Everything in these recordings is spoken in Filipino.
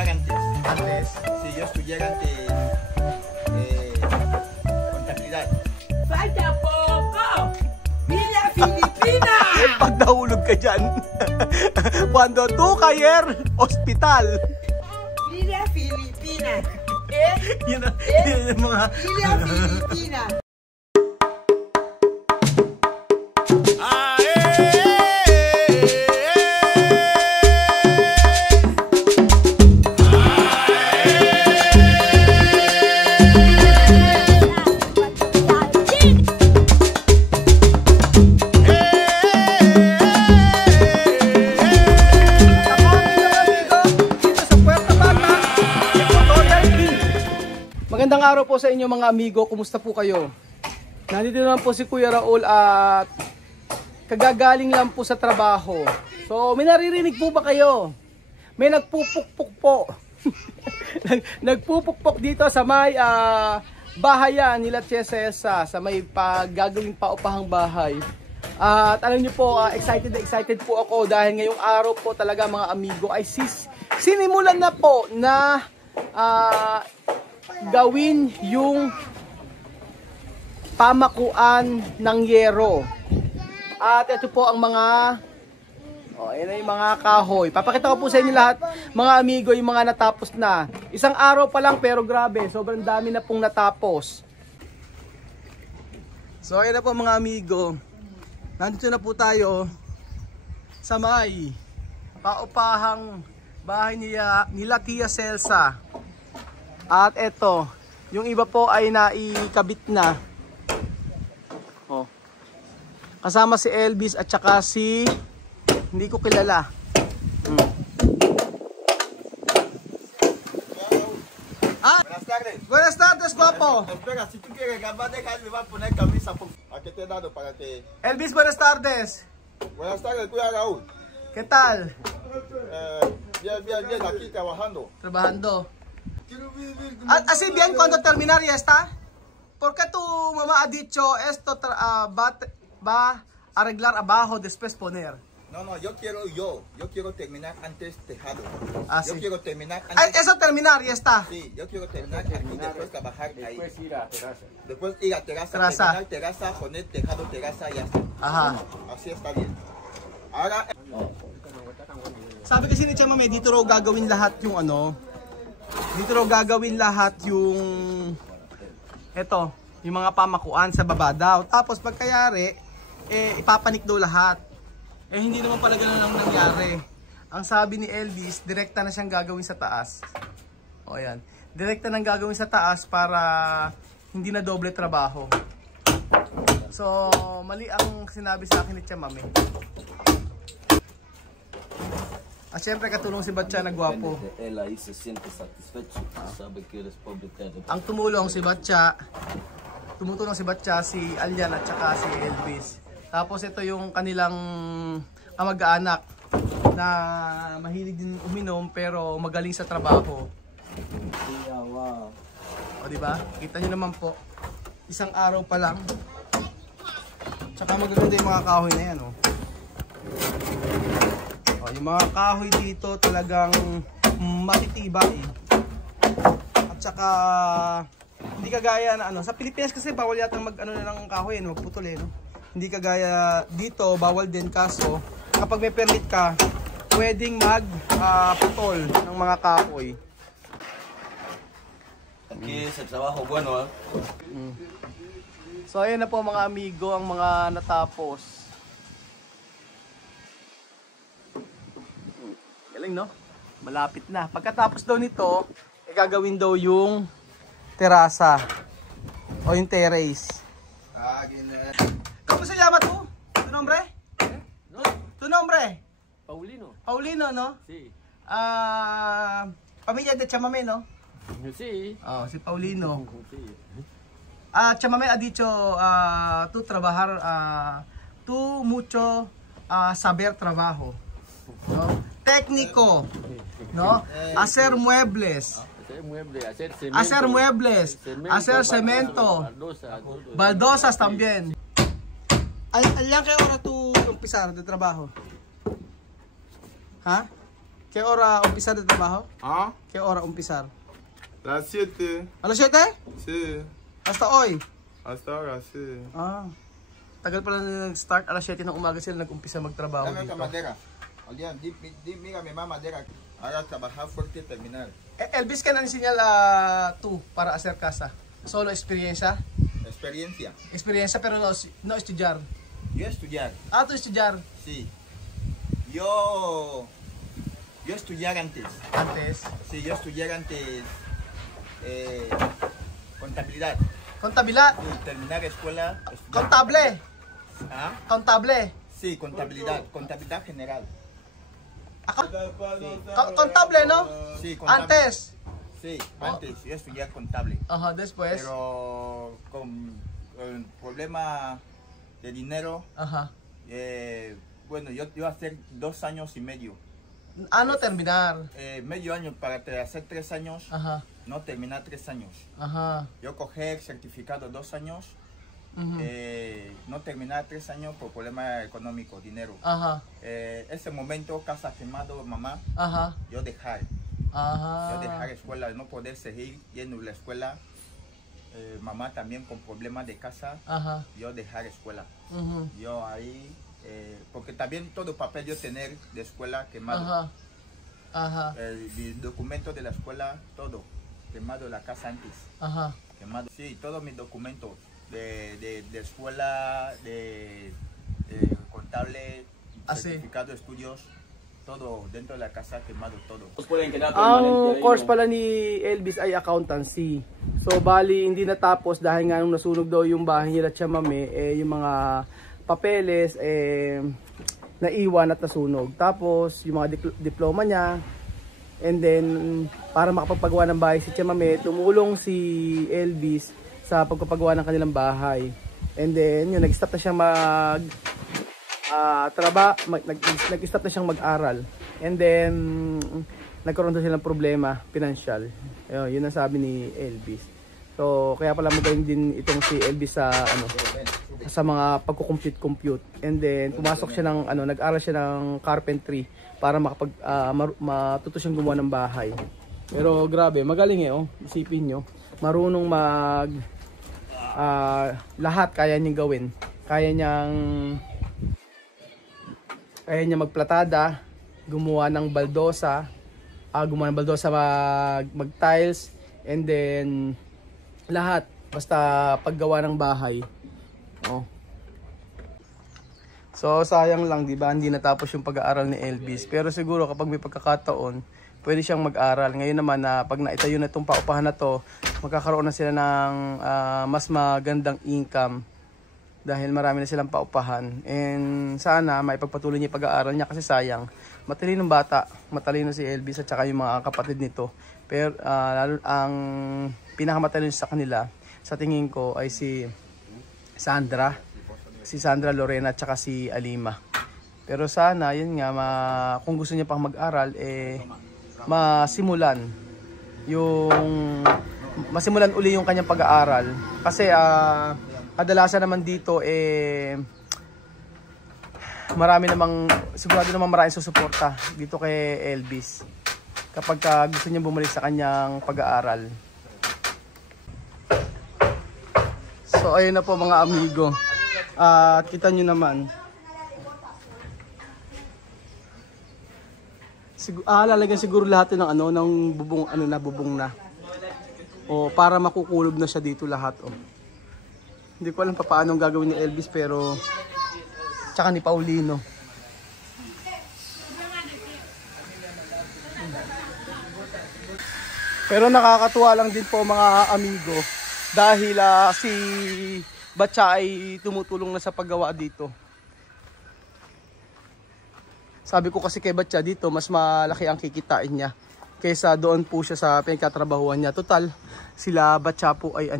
terminar antes. Antes? Sí, yo estudié ante contabilidad. Falta poco. Villa Filipina. Pag nahulog ka dyan. Cuando tu caer, hospital. Villa Filipina. Yun yung mga... Villa Filipina. Magandang araw po sa inyo mga amigo, kumusta po kayo? Nandito naman po si Kuya Raul at kagagaling lang po sa trabaho. So may naririnig po ba kayo? May nagpupukpuk po. Nagpupukpok dito sa may bahayan nila Chesesa, sa may gagawing paupahang bahay. At alam niyo po, excited po ako dahil ngayong araw po talaga mga amigo ay sinimulan na po na gawin yung pamakuan ng yero. At ito po ang mga ayan yung mga kahoy. Papakita ko po sa inyo lahat mga amigo yung mga natapos na. Isang araw pa lang pero grabe, sobrang dami na pong natapos. So ayan na po mga amigo. Nandito na po tayo sa may paupahang bahay nila Tia Celsa. At eto, yung iba po ay naikabit na. Oh. Kasama si Elvis at saka si hindi ko kilala. Buenas tardes. Buenas tardes, guapo. Espera, si tú quieres grabar, me va a poner camisa a que te he dado para que... Elvis, buenas tardes. Buenas tardes, cuida Raúl. ¿Qué tal? Bien, aquí trabajando. Trabajando. Así bien, cuando terminar ya está. ¿Por qué tu mamá ha dicho esto va a arreglar abajo, después poner? No, yo quiero terminar antes tejado. Sí. Yo quiero terminar antes. Eso terminar, ya está. Sí, yo quiero terminar aquí, después trabajar ahí. Después ir a terraza. Después ir a terraza, terminar terraza, poner tejado, terraza, ya está. Ajá. Así está bien. Ahora... Sabi kasi ni Chema, dito raw gagawin lahat yung dito raw gagawin lahat yung yung mga pamakuan sa baba daw. Tapos pagkayari, ipapanik daw lahat. Hindi naman pala gano'n ang nangyari. Ang sabi ni Elvis, direkta na siyang gagawin sa taas. O yan. Direkta nang gagawin sa taas para hindi na doble trabaho. So, mali ang sinabi sa akin ni Chema. At syempre katulong si Batcha na gwapo. Ang tumulong si Batcha, tumutulong si Batcha, si Alyan at saka si Elvis. Tapos ito yung kanilang kamag-anak na mahilig din uminom pero magaling sa trabaho. O diba? Kita nyo naman po, isang araw pa lang. Tsaka magaganda yung mga kahoy na yan. Yung mga kahoy dito talagang matitibay. At saka hindi kagaya na sa Pilipinas kasi bawal yata na ng kahoy, magputol no? Hindi kagaya dito, bawal din kaso kapag may permit ka, pwedeng magputol ng mga kahoy. Aquí sa trabajo bueno, So ayan na po mga amigo ang mga natapos. Galing no? Malapit na. Pagkatapos daw nito, gagawin daw yung terasa o yung terrace. ¿Cómo se llama tú? ¿Tu nombre? ¿No? ¿Tu nombre? Paulino. Paulino, no? Sí. Pamilya de Chamame, no? Sí. Oh, si Paulino. Sí. Chamame ha dicho tú trabajar, tú mucho saber trabajo, ¿no? Técnico, ¿no? Hacer muebles. Hacer muebles, hacer cemento, baldosas también. ¿Allá qué hora tú empezar de trabajo? ¿Ah? ¿Qué hora umpisa de trabajo? ¿Ah? ¿Qué hora umpizar? Las 7. ¿A las 7? Sí. Hasta hoy? Hasta ahora, sí. Ah. Tagal pala nila nag-start. Alas 7 ng umaga sila nag-umpisa magtrabaho Dame dito. otra madera. Aldean, mira mi mamá madera. Haga trabajar fuerte y terminar. Elvis, can enseñar tú para hacer casa? Solo experiencia? Experiencia. Experiencia pero no estudiar. Yo estudiar. Ah, tú estudiar Sí. Yo estudiar antes. antes. Sí, yo estudiar antes contabilidad. Contabilidad. Sí, terminar escuela. estudiar Contable. contabilidad. ¿Ah? Contable. Sí, contabilidad. Contabilidad general. Contable, ¿no? Sí, contable. Antes. Sí, antes. Yo estudiar contable. Ajá, después. Pero con el problema de dinero, Ajá. bueno, yo hacer 2 años y medio. Ah, no terminar. Medio año para hacer 3 años, Ajá. no terminar 3 años. Ajá. Yo coger certificado 2 años, Ujú. no terminar 3 años por problema económico, dinero. Ajá. Ese momento, casa quemado, mamá, Ajá. yo dejar Ajá. escuela, no poder seguir yendo a la escuela. Mamá también con problemas de casa, Ajá. yo dejar escuela. Ujú. Yo ahí, porque también todo papel yo tener de escuela quemado. Ajá. Ajá. El documento de la escuela, todo quemado, la casa antes, Ajá. quemado. Sí, todos mis documentos de escuela, de contable, Ah, sí. certificado de estudios, todo dentro de la casa quemado, todo. Ang course pala ni Elvis ay accountancy. So bali hindi natapos dahil nga nung nasunog daw yung bahay nila Chamame, yung mga papeles naiwan at nasunog. Tapos yung mga diploma niya, and then para makapagpagawa ng bahay si Chamame, tumulong si Elvis sa pagpapagawa ng kanilang bahay. And then yun, nag-stop na siyang nag-stop na siyang mag-aral. And then nagkaroon na silang problema, financial. Yun ang sabi ni Elvis. So kaya pala magaling din itong si Elvis sa sa mga pagko-compute. And then pumasok siya ng nag-aral siya ng carpentry para matuto siyang gumawa ng bahay. Pero grabe, magaling isipin nyo. Marunong lahat kaya niyang gawin. Kaya niya magplatada, gumawa ng baldosa, mag-tiles, and then lahat, basta paggawa ng bahay. So sayang lang, di ba? Hindi natapos yung pag-aaral ni Elvis. Pero siguro kapag may pagkakataon, pwede siyang mag-aral. Ngayon naman na pag naitayo na itong paupahan na to, magkakaroon na sila ng mas magandang income. Dahil marami na silang paupahan. And sana maipagpatuloy niya yung pag-aaral niya kasi sayang. Matalinong bata. Matalino si Elvis at saka yung mga kapatid nito. Pero lalo ang pinakamatalino sa kanila sa tingin ko ay si Sandra. Si Sandra Lorena at saka si Alima. Pero sana yun nga kung gusto niya pang mag-aral masimulan uli yung kanyang pag-aaral. Kasi kadalasan naman dito sigurado namang maraming susuporta dito kay Elvis kapag gusto niya bumalik sa kanyang pag-aaral. So ayun na po mga amigo, kita nyo naman lalagyan siguro lahat ng ng bubong bubong na para makukulog na siya dito lahat. Hindi ko alam paano ang gagawin ni Elvis pero tsaka ni Paulino. Pero nakakatuwa lang din po mga amigo dahil si Batcha ay tumutulong na sa paggawa dito. Sabi ko kasi kay Batcha dito mas malaki ang kikitain niya kaysa doon po siya sa pinagtatrabahuan niya. Total sila Batcha po ay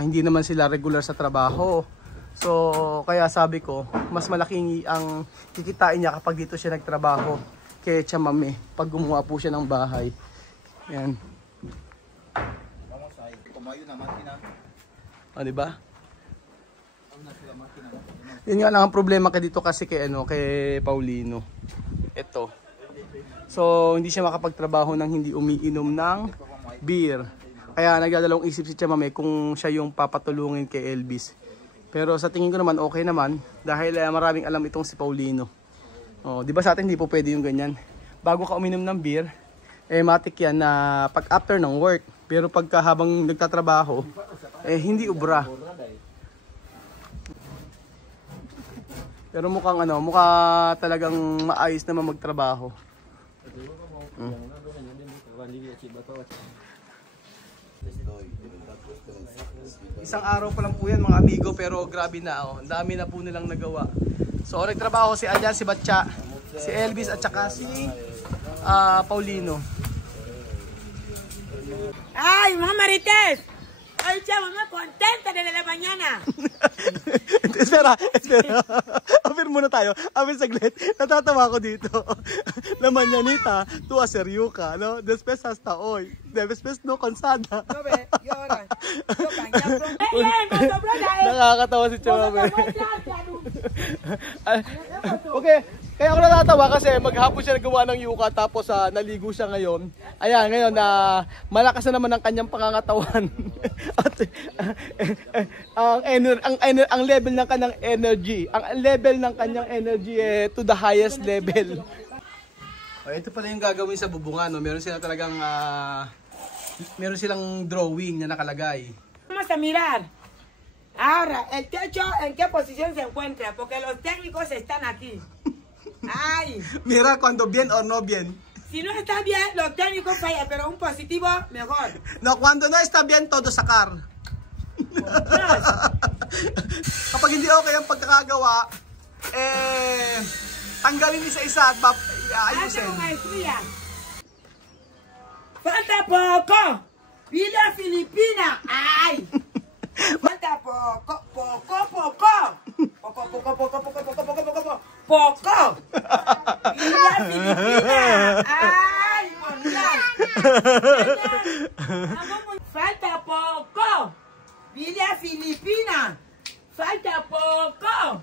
hindi naman sila regular sa trabaho. So kaya sabi ko mas malaki ang kikitain niya kapag dito siya nagtrabaho kay Chamame pag gumawa po siya ng bahay. Yan. Diba? Yun nga lang ang problema dito kasi kay Paulino. Ito. So hindi siya makapagtrabaho nang hindi umiinom ng beer. Kaya nagdadalawang isip si Chamame kung siya yung papatulungin kay Elvis. Pero sa tingin ko naman okay naman dahil maraming alam itong si Paulino. Oh, 'di ba sa atin hindi po pwede yung ganyan. Bago ka uminom ng beer, matik yan na pag after ng work. Pero pagka habang nagtatrabaho, hindi ubra. Pero mukhang mukha talagang maayos naman magtrabaho. Isang araw pa lang po yan mga amigo, pero grabe na ang dami na po nilang nagawa. So nagtrabaho si Aljan, si Batcha, si Elvis at saka si Paulino. Ay, mamá Marites. Ay, chavo, me contenta desde la mañana. Espera. Apir muna tayo. Apir saglit. Natatawa ko dito. La mañanita, tu aseryuka, no? Después hasta hoy. Después no cansada. No ve, y ahora. Yo bañado. Nakakatawa si Chamame. Okay. Kaya ako natatawa kasi maghapon siya nagawa ng yuka tapos naligo siya ngayon. Ayan, ngayon malakas na naman ang kanyang pangangatawan. At ang level ng kanyang energy, to the highest level. Ito pala yung gagawin sa bubungan, no? Meron silang drawing na nakalagay. Vamos a mirar. Ahora, el techo, ¿en qué posición se encuentra? Porque los técnicos están aquí. Ay. Mira cuando bien o no bien. Si no está bien, los técnicos fallan, pero un positivo mejor. No, cuando no está bien, todo sakar. Kapag hindi okay ang pagkakagawa, tanggalin isa-isa at ayusin. Falta poco. Villa Filipina. Ay. Falta poco. Poco. Villa Filipina. Ay, mundial. Falta poco. Villa Filipina. Falta poco.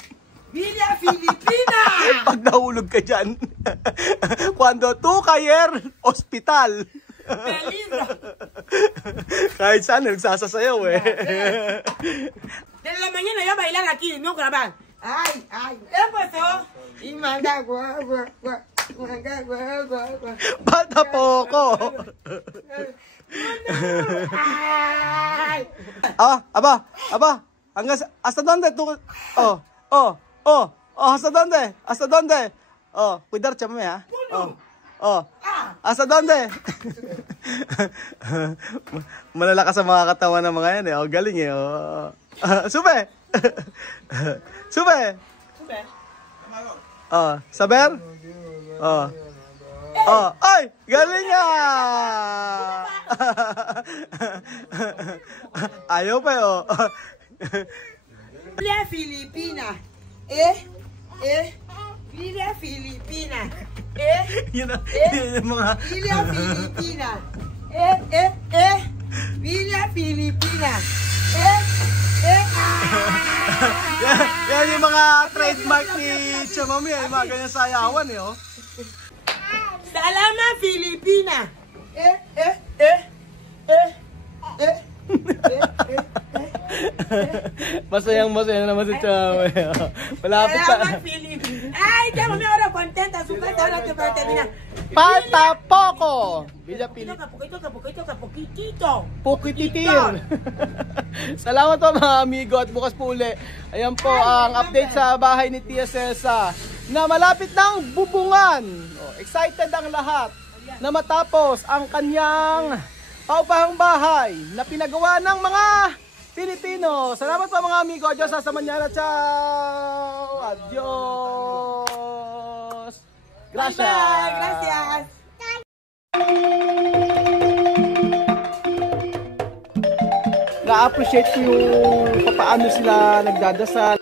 Villa Filipina. Pag nahulog ka dyan, cuando tu caer, hospital. Peligro. Kahit saan, nagsasasayaw Desde la mañana yo a bailar aquí, no grabar. Ay. ¿Qué pasó? Y manda guagua. Bata po ako. Ay. Aba. Hasta donde tú? Hasta donde? Cuidar, Chamame, ha? Hasta donde? Malalakas ang mga katawan ng mga yan, galing Sube. Saber? Ay, galing nga. Ayaw pa Villa Filipina. Villa Filipina. Yun yung mga... Villa Filipina. Villa Filipina. Yan yung mga trademark ni Chamame, yung mga ganyan sayawan Salama Filipina. Masaya naman si Chamame. Malapit Salama Filipina. Ay, Chamame, ahora contenta. Su casa ahora te va a terminar. Falta poco. Villa Filipina. Poquitito. Pukititir. Salamat po mga amigo at bukas po uli. Ayan po ang update sa bahay ni Tia Celsa na malapit ng bubungan. Excited ang lahat na matapos ang kanyang paupahang bahay na pinagawa ng mga Pilipino. Salamat po mga amigo. Adios sa mañana. Ciao. Adios. Gracias. Bye, gracias. Na-appreciate ko yung paano sila nagdadasal.